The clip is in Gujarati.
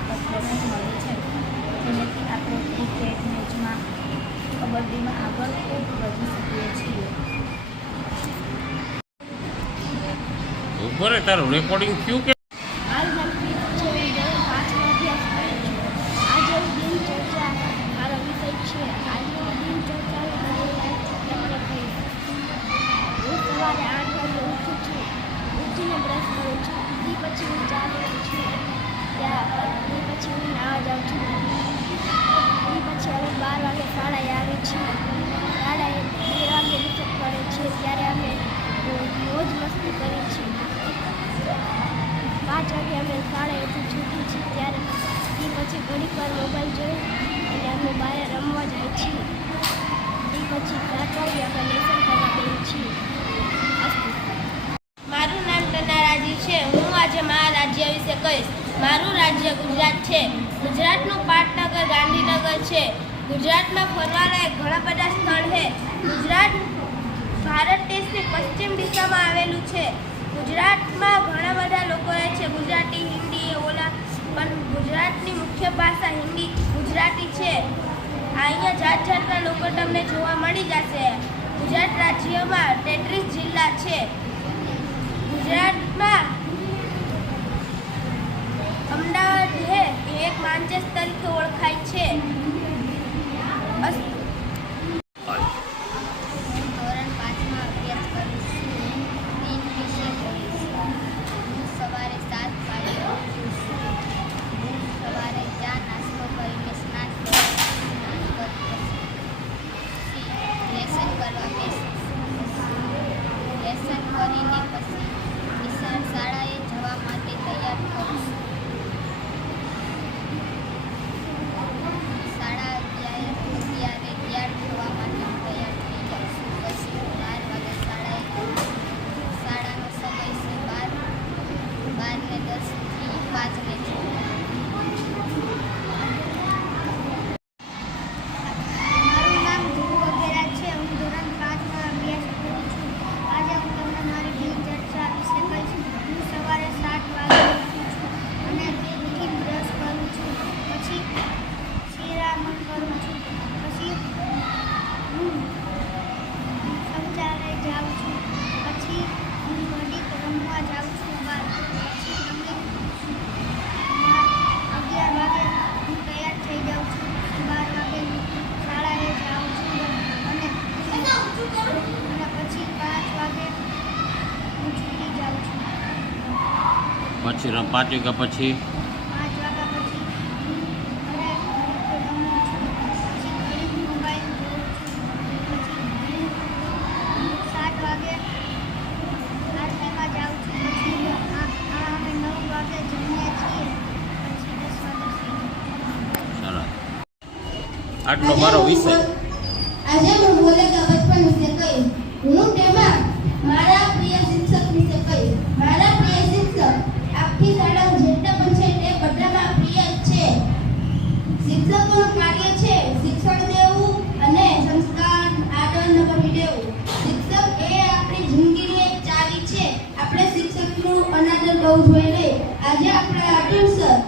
તાકાત પ્રેરણા મળે છે, જેનાથી આપણે ક્રિકેટ મેચમાં, કબડ્ડીમાં આગળ ખૂબ વધી શકીએ છીએ. ઉપર તારું રેકોર્ડિંગ થયું કે મારું નામ પ્રીત છે. હું ધોરણ 5માં અભ્યાસ કરું છું. આજે દિનચર્યા મારો વિષય છે. આજનો દિનચર્યા હું સવારે 8 વાગે ઉઠું છું. ઉઠીને બ્રશ કરું છું. એ પછી હું ચા લઉં છું. એ પછી હું નાહવા જાઉં છું. એ પછી અમે 12 વાગે શાળાએ આવી છીએ. શાળાએ 2 વાગે રિસેસ પડે છે, ત્યારે અમે મોજ મસ્તી કરીએ છીએ. 5 વાગે અમે શાળાએથી છૂટીએ છીએ, ત્યારે એ પછી ઘડીક વાર મોબાઈલ જોઈ અને અમે બહાર રમવા જઈએ છીએ. એ પછી 7 વાગે અમે લેસન કરવા જઈએ છીએ. મારું નામ તનારાજી છે. હું આજે મારા રાજ્ય વિશે કહીશ. મારું રાજ્ય ગુજરાત છે. ગુજરાતનું પાટનગર ગાંધીનગર છે. ગુજરાતમાં ફરવાલાયક ઘણા બધા સ્થળ છે. ગુજરાત ભારત દેશની પશ્ચિમ દિશામાં આવેલું છે. ગુજરાતમાં ઘણા બધા લોકો રહે છે. ગુજરાતી, હિન્દી, પણ ગુજરાતની મુખ્ય ભાષા હિન્દી ગુજરાતી છે. અહીંયા જાત જાતના લોકો તમને જોવા મળી જશે. ગુજરાત રાજ્યમાં 33 જિલ્લા છે. ગુજરાતમાં અમદાવાદ છે એ એક માન્ચેસ્ટર તરીકે ઓળખાય છે. ધોરણ 5માં અભ્યાસ કરું છું. દિન વિશે કહીશ. હું સવારે 7 વાગે ઉઠું છું. હું સવારે ચા નાસ્તો કરીને સ્નાન કરું પછી લેસન કરવા બેસું છું. લેસન કરીને પછી શાળાએ જવા માટે તૈયાર કરું છું. સાડા 11 તૈયાર થવા માટે તૈયાર થઈ જાઉં છું. પછી 12 વાગે શાળાએ જાઉં છું. શાળાનો સમય છે 12:10 થી 5 છે. મારું નામ ધ્રુવ વગેરા છે. હું ધોરણ 5માં અભ્યાસ કરું છું. આજે હું તમને મારી દિનચર્યા વિશે કહીશ. હું સવારે 7 વાગે ઉઠું છું અને ઉઠી બ્રશ કરું છું. પછી શિરામણ કરું છું. પછી હું શૌચાલય જાઉં છું. પછી હું ઘડીક રમવા જાઉં છું બહાર. પછી 11 વાગે હું તૈયાર થઈ જાઉં છું. 12 વાગે શાળાએ જાઉં છું અને પછી 5 વાગે હું છૂટી જાઉં છું. પછી 5 વાગ્યા પછી 5 વાગ્યા પછી હું ઘરે રમું છું. પછી ઘડીક મોબાઈલ જોઉં છું. પછી 7 વાગે આરતીમાં જાઉં છું. પછી અમે 9 વાગે જમીએ છીએ. પછી 10 વાગે સરસ. આટલો મારો વિષય. આજે હું બોલેગા બચપન વિશે કહીશ. હું તેમાં મારા પ્રિય શિક્ષક વિશે કહીશ. મારા પ્રિય શિક્ષક આખી શાળામાં જેટલા પણ છે તે બધામાં પ્રિય છે. શિક્ષકોનું કાર્ય છે શિક્ષણ દેવું અને સંસ્કાર આદર્શ કરી દેવું. શિક્ષક એ આપણી જિંદગીની એક ચાવી છે. આપણે શિક્ષકનું અનાદર કરવું જોઈએ. આજે આપણે અતુલ સર